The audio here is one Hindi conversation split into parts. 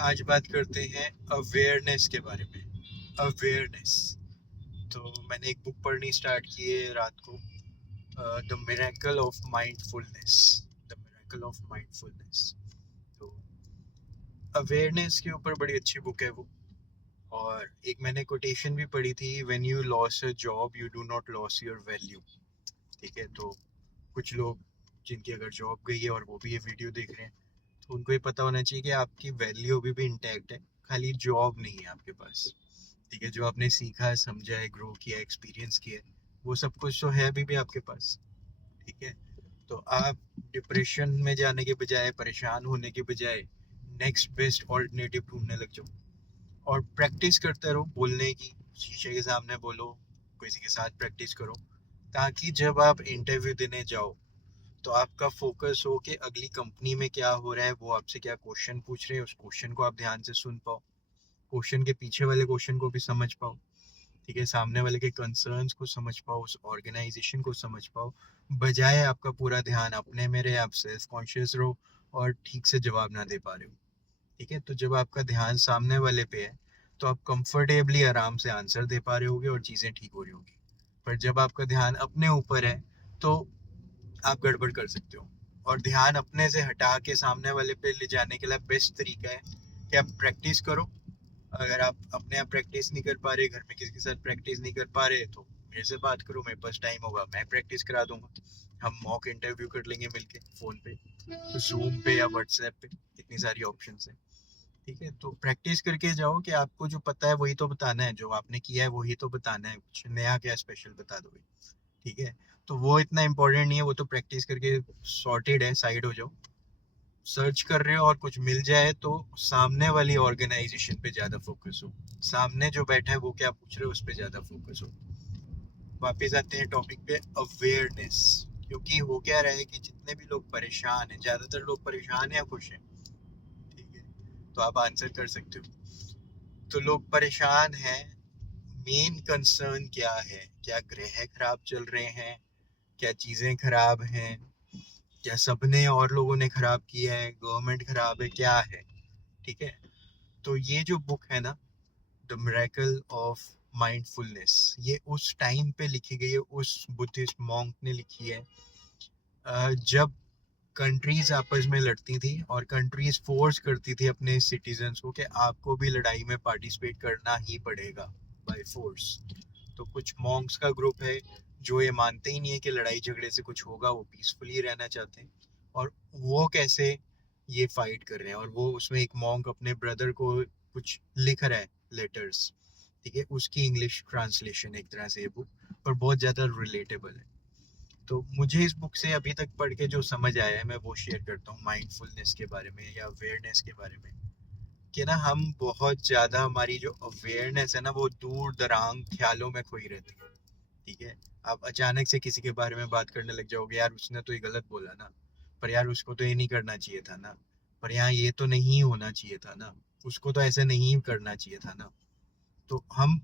आज बात करते हैं अवेयरनेस के बारे में। अवेयरनेस, तो मैंने एक बुक पढ़नी स्टार्ट की है रात को, the miracle of mindfulness. The miracle of mindfulness. तो अवेयरनेस के ऊपर बड़ी अच्छी बुक है वो। और एक मैंने कोटेशन भी पढ़ी थी, when you loss a job you do not loss your value. ठीक है, तो कुछ लोग जिनकी अगर जॉब गई है और वो भी ये वीडियो देख रहे हैं, तो उनको ये पता होना चाहिए कि आपकी वैल्यू अभी भी इंटैक्ट है, खाली जॉब नहीं है आपके पास। ठीक है, जो आपने सीखा, समझा है, ग्रो किया, एक्सपीरियंस किया है, वो सब कुछ तो है अभी भी आपके पास। ठीक है, तो आप डिप्रेशन में जाने के बजाय, परेशान होने के बजाय, नेक्स्ट बेस्ट ऑल्टरनेटिव ढूंढने लग जाओ और प्रैक्टिस करते रहो बोलने की। शीशे के सामने बोलो, किसी के साथ प्रैक्टिस करो, ताकि जब आप इंटरव्यू देने जाओ तो आपका फोकस हो कि अगली कंपनी में क्या हो रहा है, वो आपसे क्या क्वेश्चन पूछ रहे हैं, उस क्वेश्चन को आप ध्यान से सुन पाओ, क्वेश्चन के पीछे वाले क्वेश्चन को भी समझ पाओ। ठीक है, सामने वाले के कंसर्न्स को समझ पाओ, उस ऑर्गेनाइजेशन को समझ पाओ, बजाय आपका पूरा ध्यान अपने में रहे, आप सेल्फ कॉन्शियस रहो और ठीक से जवाब ना दे पा रहे हो। ठीक है, तो जब आपका ध्यान सामने वाले पे है तो आप कंफर्टेबली आराम से आंसर दे पा रहे होगे और चीज़ें ठीक हो रही होगी। पर जब आपका ध्यान अपने ऊपर है तो आप गड़बड़ कर सकते हो। और ध्यान अपने से हटा के सामने वाले पे ले जाने के लिए बेस्ट तरीका है कि आप प्रैक्टिस करो। अगर आप अपने आप प्रैक्टिस नहीं कर पा रहे, घर में किसी के साथ प्रैक्टिस नहीं कर पा रहे, तो मेरे से बात करो, मेरे पास टाइम होगा, मैं प्रैक्टिस करा दूंगा। हम मॉक इंटरव्यू कर लेंगे मिलके, फोन पे, जूम पे या व्हाट्सएप पे, इतनी सारी ऑप्शन है। ठीक है, तो प्रैक्टिस करके जाओ कि आपको जो पता है वही तो बताना है, जो आपने किया है वही तो बताना है, कुछ नया क्या स्पेशल बता दोगे। ठीक है, तो वो इतना इम्पोर्टेंट नहीं है, वो तो प्रैक्टिस करके सॉर्टेड है, साइड हो जाओ। सर्च कर रहे हो और कुछ मिल जाए तो सामने वाली ऑर्गेनाइजेशन पे ज्यादा फोकस हो, सामने जो बैठा है वो क्या पूछ रहे हो उस पे ज्यादा फोकस हो। वापस आते हैं टॉपिक पे, अवेयरनेस। क्योंकि हो क्या रहा है कि जितने भी लोग परेशान हैं, ज्यादातर लोग परेशान हैं या खुश हैं? ठीक है, तो आप आंसर कर सकते हो। तो लोग परेशान हैं, मेन कंसर्न क्या है? क्या ग्रह खराब चल रहे हैं? क्या चीजें खराब हैं? क्या सबने और लोगों ने खराब किया है? गवर्नमेंट खराब है? क्या है? ठीक है, तो ये जो बुक है ना, द मिरेकल ऑफ माइंडफुलनेस, ये उस टाइम पे लिखी गई है, उस बुद्धिस्ट मॉन्क ने लिखी है, जब कंट्रीज आपस में लड़ती थी और कंट्रीज फोर्स करती थी अपने सिटीजन्स को कि आपको भी लड़ाई में पार्टिसिपेट करना ही पड़ेगा बाय फोर्स। तो कुछ मॉन्क्स का ग्रुप है जो ये मानते ही नहीं है कि लड़ाई झगड़े से कुछ होगा, वो पीसफुली रहना चाहते हैं। और वो कैसे ये फाइट कर रहे हैं, और वो उसमें एक मॉन्क अपने ब्रदर को कुछ लिख रहा है, लेटर्स। ठीक है, उसकी इंग्लिश ट्रांसलेशन एक तरह से ये बुक, पर बहुत ज़्यादा रिलेटेबल है। तो मुझे इस बुक से अभी तक पढ़ के जो समझ आया है मैं वो शेयर करता हूँ, माइंडफुलनेस के बारे में या अवेयरनेस के बारे में। कि ना हम बहुत ज़्यादा, हमारी जो अवेयरनेस है ना वो दूर दरांग ख्यालों में खोई रहती है। ठीक है, आप अचानक से किसी के बारे में बात करने लग जाओगे, यार उसने तो ये गलत बोला ना, पर यार उसको तो ये नहीं करना चाहिए था ना, पर यहाँ ये तो नहीं होना चाहिए था ना, उसको तो ऐसे नहीं करना चाहिए था ना। तो हम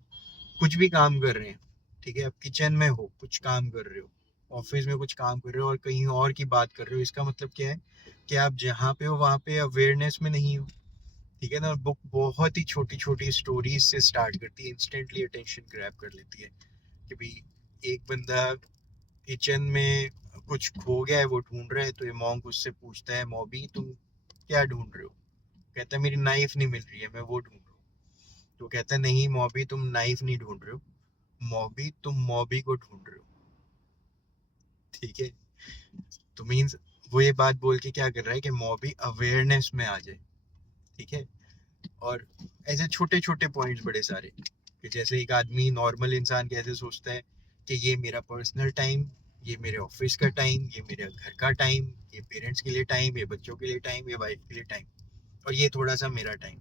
कुछ भी काम कर रहे हैं, ठीक है, आप किचन में हो, कुछ काम कर रहे हो, ऑफिस में कुछ काम कर रहे हो और कहीं और की बात कर रहे हो, इसका मतलब क्या है कि आप जहाँ पे हो वहाँ पे अवेयरनेस में नहीं हो। ठीक है ना, बुक बहुत ही छोटी छोटी स्टोरीज से स्टार्ट करती है, इंस्टेंटली अटेंशन ग्रैब कर लेती है। कि भाई एक बंदा किचन में कुछ खो गया है, वो ढूंढ रहा है, तो ये मॉन्क उससे पूछता है, मॉबी तुम क्या ढूंढ रहे हो? कहता है मेरी नाइफ नहीं मिल रही है, मैं वो ढूंढ रहा हूँ। तो कहता है नहीं मॉबी, तुम नाइफ नहीं ढूंढ रहे हो, मॉबी तुम मॉबी को ढूंढ रहे हो। ठीक है, तो मीन्स वो ये बात बोल के क्या कर रहा है कि मॉबी अवेयरनेस में आ जाए। ठीक है, और ऐसे छोटे छोटे पॉइंट्स बड़े सारे, कि जैसे एक आदमी, नॉर्मल इंसान कैसे सोचता है कि ये मेरा पर्सनल टाइम, ये मेरे ऑफिस का टाइम, ये मेरे घर का टाइम, ये पेरेंट्स के लिए टाइम, ये बच्चों के लिए टाइम, ये वाइफ के लिए टाइम, और ये थोड़ा सा मेरा टाइम।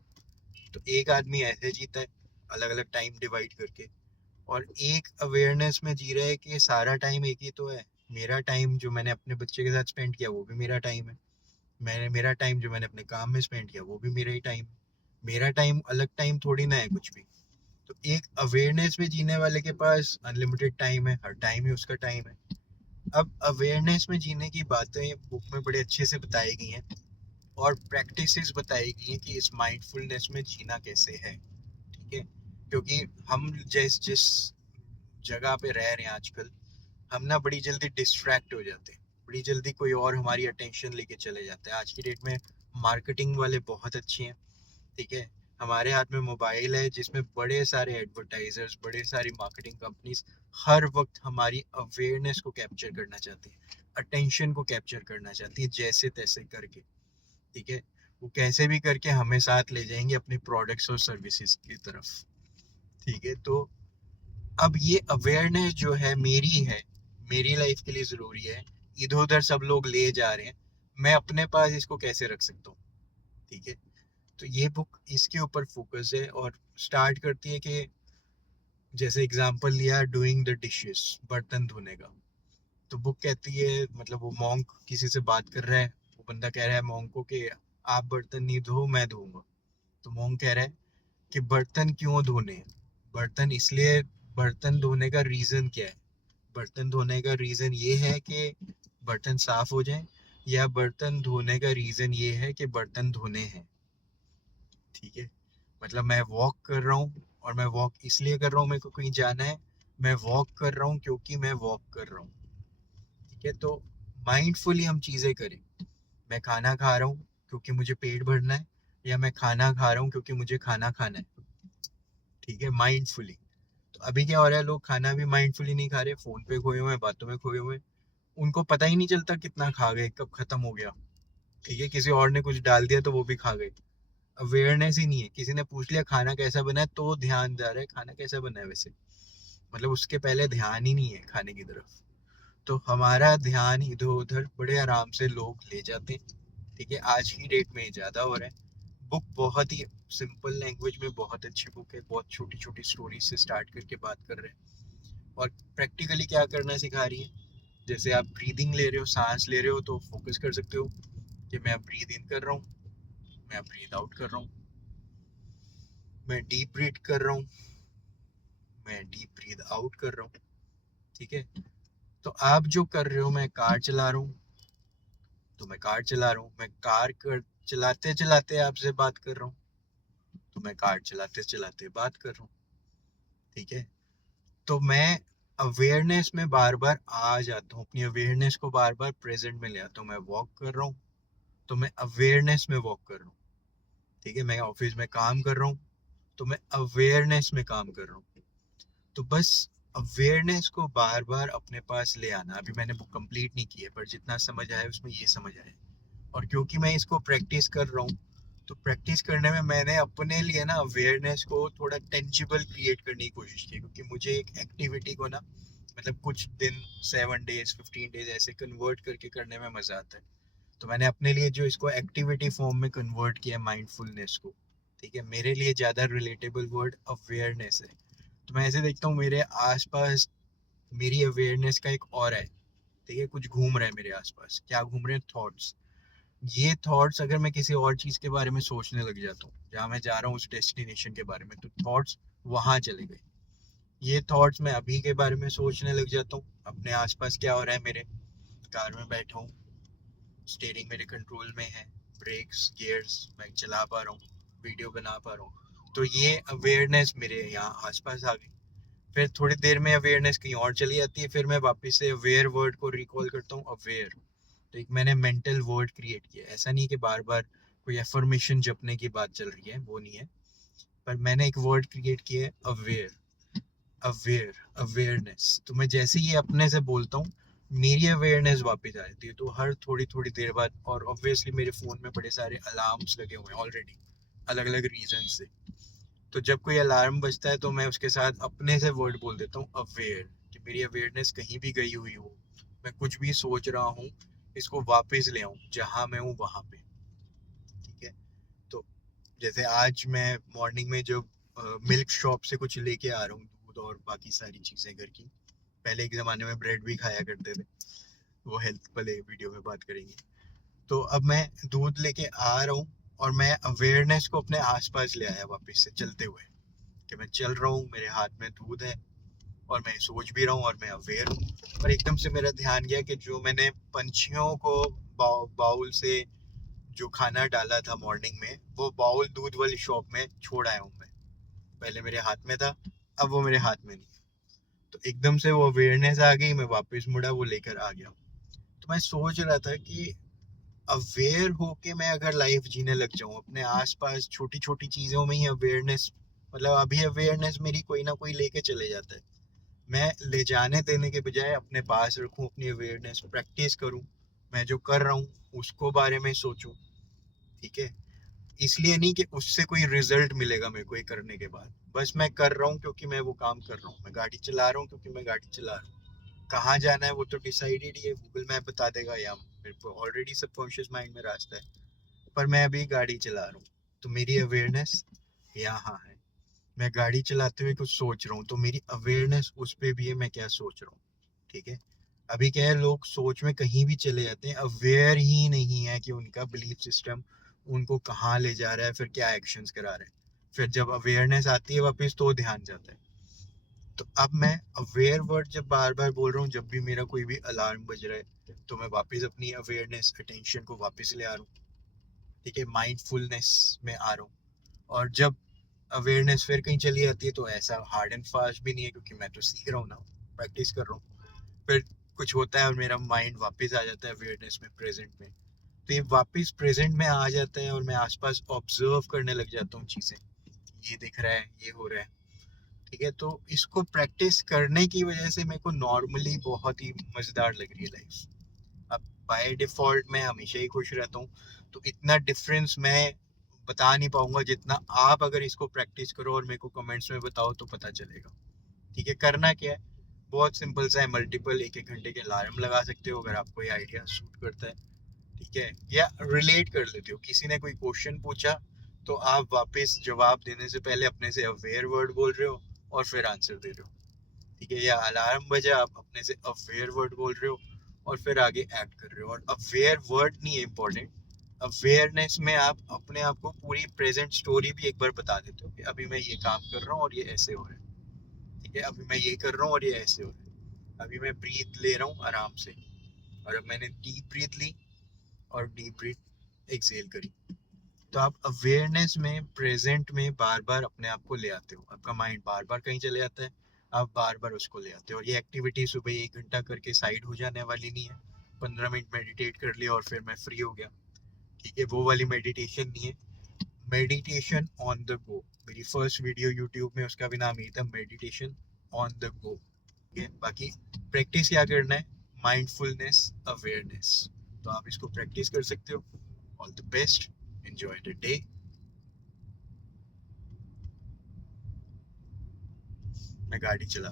तो एक आदमी ऐसे जीता है, अलग अलग टाइम डिवाइड करके, और एक अवेयरनेस में जी रहा है कि ये सारा टाइम एक ही तो है। मेरा टाइम जो मैंने अपने बच्चे के साथ स्पेंड किया वो भी मेरा टाइम है, मैंने मेरा टाइम जो मैंने अपने काम में स्पेंड किया वो भी मेरा ही टाइम है। मेरा टाइम अलग टाइम थोड़ी ना है कुछ भी। तो एक अवेयरनेस में जीने वाले के पास अनलिमिटेड टाइम है, हर टाइम ही उसका टाइम है। अब अवेयरनेस में जीने की बातें बुक में बड़े अच्छे से बताई गई हैं। और प्रैक्टिसेस बताई गई हैं कि इस माइंडफुलनेस में जीना कैसे है। ठीक है, क्योंकि हम जिस जिस जगह पे रह रहे हैं आजकल, हम ना बड़ी जल्दी डिस्ट्रैक्ट हो जाते हैं, बड़ी जल्दी कोई और हमारी अटेंशन लेके चले जाते हैं। आज की डेट में मार्केटिंग वाले बहुत अच्छे हैं। ठीक है, हमारे हाथ में मोबाइल है जिसमें बड़े सारे एडवर्टाइजर्स, बड़े सारी मार्केटिंग कंपनीज हर वक्त हमारी अवेयरनेस को कैप्चर करना चाहती है, अटेंशन को कैप्चर करना चाहती है, जैसे तैसे करके। ठीक है, वो कैसे भी करके हमें साथ ले जाएंगे अपनी प्रोडक्ट्स और सर्विसेज की तरफ। ठीक है, तो अब ये अवेयरनेस जो है मेरी लाइफ के लिए ज़रूरी है। इधर उधर सब लोग ले जा रहे हैं, मैं अपने पास इसको कैसे रख सकता हूँ। ठीक है, तो ये बुक इसके ऊपर फोकस है और स्टार्ट करती है कि जैसे एग्जांपल लिया डूइंग द डिशेस, बर्तन धोने का। तो बुक कहती है, मतलब वो मॉन्क किसी से बात कर रहा है, वो बंदा कह रहा है मॉन्क को कि आप बर्तन नहीं धो, मैं धोऊंगा। तो मॉन्क कह रहा है कि बर्तन क्यों धोने हैं, बर्तन इसलिए, बर्तन धोने का रीज़न क्या है। बर्तन धोने का रीज़न ये है कि बर्तन साफ हो जाएं, या बर्तन धोने का रीज़न ये है कि बर्तन धोने हैं। ठीक है, मतलब मैं वॉक कर रहा हूँ, और मैं वॉक इसलिए कर रहा हूँ, मेरे को कहीं जाना है, मैं वॉक कर रहा हूँ क्योंकि मैं वॉक कर रहा हूँ। ठीक है, तो माइंडफुली हम चीज़ें करें। मैं खाना खा रहा हूँ क्योंकि मुझे पेट भरना है, या मैं खाना खा रहा हूँ क्योंकि मुझे खाना खाना है। ठीक है, माइंडफुली। तो अभी क्या हो रहा है, लोग खाना भी माइंडफुली नहीं खा रहे, फोन पे खोए हुए हैं, बातों में खोए हुए हैं, उनको पता ही नहीं चलता कितना खा गए, कब खत्म हो गया। ठीक है, किसी और ने कुछ डाल दिया तो वो भी खा गए। अवेयरनेस ही नहीं है, किसी ने पूछ लिया खाना कैसा बना है तो ध्यान जा रहा है खाना कैसा बना है वैसे, मतलब उसके पहले ध्यान ही नहीं है खाने की तरफ। तो हमारा ध्यान इधर उधर बड़े आराम से लोग ले जाते हैं। ठीक है, आज की डेट में ज़्यादा हो रहा है। बुक बहुत ही सिंपल लैंग्वेज में बहुत अच्छी बुक है, बहुत छोटी छोटी स्टोरी से स्टार्ट करके बात कर रहे हैं, और प्रैक्टिकली क्या करना सिखा रही है। जैसे आप ब्रीदिंग ले रहे हो, सांस ले रहे हो, तो फोकस कर सकते हो कि मैं ब्रीद इन कर रहा हूँ, मैं ब्रीद आउट कर रहा हूँ, मैं डीप ब्रीथ कर रहा हूँ, मैं डीप ब्रीद आउट कर रहा हूँ। ठीक है, तो आप जो कर रहे हो, मैं कार चला रहा हूँ तो मैं कार चला रहा हूँ, मैं कार कर चलाते चलाते आपसे बात कर रहा हूँ, तो मैं कार चलाते चलाते बात कर रहा हूँ। ठीक है, तो मैं अवेयरनेस में बार बार आ जाता हूँ, अपनी अवेयरनेस को बार बार प्रेजेंट में ले आता हूँ। मैं वॉक कर रहा हूँ तो मैं अवेयरनेस में वॉक कर रहा हूँ। ठीक है, मैं ऑफिस में काम कर रहा हूँ तो मैं अवेयरनेस में काम कर रहा हूँ। तो बस अवेयरनेस को बार बार अपने पास ले आना। अभी मैंने बुक कंप्लीट नहीं की है, पर जितना समझ आया उसमें ये समझ आया। और क्योंकि मैं इसको प्रैक्टिस कर रहा हूँ, तो प्रैक्टिस करने में मैंने अपने लिए ना अवेयरनेस को थोड़ा टेंजिबल क्रिएट करने की कोशिश की, क्योंकि मुझे एक एक्टिविटी को ना, मतलब कुछ दिन, 7 डेज 15 डेज ऐसे कन्वर्ट करके करने में मजा आता है। तो मैंने अपने लिए जो इसको एक्टिविटी फॉर्म में कन्वर्ट किया माइंडफुलनेस को। ठीक है, मेरे लिए ज़्यादा रिलेटेबल वर्ड अवेयरनेस है। तो मैं ऐसे देखता हूँ मेरे आसपास, मेरी अवेयरनेस का एक और है। ठीक है, कुछ घूम रहा है मेरे आसपास, क्या घूम रहे हैं, थॉट्स। ये थॉट्स अगर मैं किसी और चीज़ के बारे में सोचने लग जाता हूँ, जहाँ मैं जा रहा हूँ उस डेस्टिनेशन के बारे में, तो थॉट्स वहाँ चले गए। ये थॉट्स मैं अभी के बारे में सोचने लग जाता हूँ, अपने आसपास क्या हो रहा है, मेरे कार में बैठा हूँ, स्टीयरिंग मेरे कंट्रोल में है, ब्रेक्स गियर्स मैं चला पा रहा हूँ, वीडियो बना पा रहा हूँ। तो ये अवेयरनेस मेरे यहाँ आसपास आ गई। फिर थोड़ी देर में अवेयरनेस कहीं और चली जाती है, फिर मैं वापस से अवेयर वर्ड को रिकॉल करता हूँ, अवेयर। तो एक मैंने मेंटल वर्ड क्रिएट किया। ऐसा नहीं कि बार बार कोई एफर्मेशन जपने की बात चल रही है, वो नहीं है, पर मैंने एक वर्ड क्रिएट किया है, अवेयर। Aware, awareness. तो मैं जैसे ही अपने से बोलता हूँ, मेरी अवेयरनेस वापस आ जाती है। तो हर थोड़ी थोड़ी देर बाद, और ऑब्वियसली मेरे फ़ोन में बड़े सारे अलार्म्स लगे हुए हैं ऑलरेडी, अलग अलग रीजन से। तो जब कोई अलार्म बजता है तो मैं उसके साथ अपने से वर्ड बोल देता हूँ, अवेयर, कि मेरी अवेयरनेस कहीं भी गई हुई हो, मैं कुछ भी सोच रहा हूँ, इसको वापस ले आऊँ जहाँ मैं हूँ वहाँ पे। ठीक है, तो जैसे आज मैं मॉर्निंग में जो मिल्क शॉप से कुछ लेके आ रहा हूँ, दूध और बाकी सारी चीज़ें घर की। पहले के ज़माने में ब्रेड भी खाया करते थे, वो हेल्थ वाले वीडियो में बात करेंगे। तो अब मैं दूध लेके आ रहा हूँ, और मैं अवेयरनेस को अपने आसपास ले आया वापस से चलते हुए, कि मैं चल रहा हूँ, मेरे हाथ में दूध है, और मैं सोच भी रहा हूँ, और मैं अवेयर हूँ। और एकदम से मेरा ध्यान गया कि जो मैंने पंछियों को बाउल से जो खाना डाला था मॉर्निंग में वो बाउल दूध वाली शॉप में छोड़ आया हूँ मैं। पहले मेरे हाथ में था, अब वो मेरे हाथ में नहीं। तो एकदम से वो अवेयरनेस आ गई, मैं वापस मुड़ा, वो लेकर आ गया। तो मैं सोच रहा था कि अवेयर होके मैं अगर लाइफ जीने लग जाऊं अपने आसपास छोटी छोटी चीजों में ही अवेयरनेस, मतलब अभी अवेयरनेस मेरी कोई ना कोई लेके चले जाता है। मैं ले जाने देने के बजाय अपने पास रखूं अपनी अवेयरनेस, प्रैक्टिस करूं, मैं जो कर रहा हूँ उसको बारे में सोचूं। ठीक है, इसलिए नहीं कि उससे कोई रिजल्ट मिलेगा मेरे को ये करने के बाद, बस मैं कर रहा हूँ क्योंकि मैं वो काम कर रहा हूँ, मैं गाड़ी चला रहा हूँ क्योंकि मैं गाड़ी चला रहा हूँ। कहाँ जाना है वो तो डिसाइडेड ही है, गूगल मैप बता देगा, या मेरे को ऑलरेडी सबकॉन्शियस माइंड में रास्ता है, पर मैं अभी गाड़ी चला रहा हूँ तो मेरी अवेयरनेस यहाँ है। मैं गाड़ी चलाते हुए कुछ सोच रहा हूँ तो मेरी अवेयरनेस उस पर भी है, मैं क्या सोच रहा हूँ। ठीक है, अभी क्या है, लोग सोच में कहीं भी चले जाते हैं, अवेयर ही नहीं है कि उनका बिलीफ सिस्टम उनको कहाँ ले जा रहा है, फिर क्या एक्शंस करा रहे हैं। फिर जब अवेयरनेस आती है वापस तो ध्यान जाता है। तो अब मैं अवेयर वर्ड जब बार बार बोल रहा हूँ, जब भी मेरा कोई भी अलार्म बज रहा है तो मैं वापस अपनी अवेयरनेस अटेंशन को वापस ले आ रहा हूँ। ठीक है, माइंडफुलनेस में आ रहा हूँ। और जब अवेयरनेस फिर कहीं चली जाती है तो ऐसा हार्ड एंड फास्ट भी नहीं है, क्योंकि मैं तो सीख रहा हूँ ना, प्रैक्टिस कर रहा हूँ। फिर कुछ होता है और मेरा माइंड वापस आ जाता है अवेयरनेस में, प्रेजेंट में। तो ये वापस प्रेजेंट में आ जाता है और मैं आसपास ऑब्जर्व करने लग जाता हूँ चीज़ें, ये दिख रहा है, ये हो रहा है। ठीक है, तो इसको प्रैक्टिस करने की वजह से मेरे को नॉर्मली बहुत ही मज़ेदार लग रही है लाइफ। अब बाय डिफॉल्ट मैं हमेशा ही खुश रहता हूँ, तो इतना डिफरेंस मैं बता नहीं पाऊंगा जितना आप अगर इसको प्रैक्टिस करो और मेरे को कमेंट्स में बताओ तो पता चलेगा। ठीक है, करना क्या है, बहुत सिंपल सा है, मल्टीपल एक एक घंटे के अलार्म लगा सकते हो अगर आपको ये आइडिया सूट करता है। ठीक है, या रिलेट कर लेते हो, किसी ने कोई क्वेश्चन पूछा तो आप वापस जवाब देने से पहले अपने से अवेयर वर्ड बोल रहे हो और फिर आंसर दे रहे हो। ठीक है, या अलार्म बजा आप अपने से अवेयर वर्ड बोल रहे हो और फिर आगे एक्ट कर रहे हो। और अवेयर वर्ड नहीं है इम्पोर्टेंट, अवेयरनेस में आप अपने आप को पूरी प्रेजेंट स्टोरी भी एक बार बता देते हो कि अभी मैं ये काम कर रहा हूँ और ये ऐसे हो रहा है। ठीक है, अभी मैं ये कर रहा हूँ और ये ऐसे हो रहा है। अभी मैं ब्रीथ ले रहा हूँ आराम से, और अब मैंने डीप ब्रीथ ली और डीप ब्रीथ एक्सेल करी। तो आप अवेयरनेस में प्रेजेंट में बार बार अपने आप को ले आते हो, आपका माइंड बार बार कहीं चले जाता है, आप बार बार उसको ले आते हो। और ये एक्टिविटी सुबह 1 घंटा करके साइड हो जाने वाली नहीं है, 15 मिनट मेडिटेट कर लिया और फिर मैं फ्री हो गया। ठीक है, वो वाली मेडिटेशन नहीं है, मेडिटेशन ऑन द गो। मेरी फर्स्ट वीडियो यूट्यूब में उसका भी नाम यही था, मेडिटेशन ऑन द गो। ठीक है, बाकी प्रैक्टिस क्या करना है, माइंडफुलनेस, अवेयरनेस। तो आप इसको प्रैक्टिस कर सकते हो। All the best, enjoy the day. मैं गाड़ी चला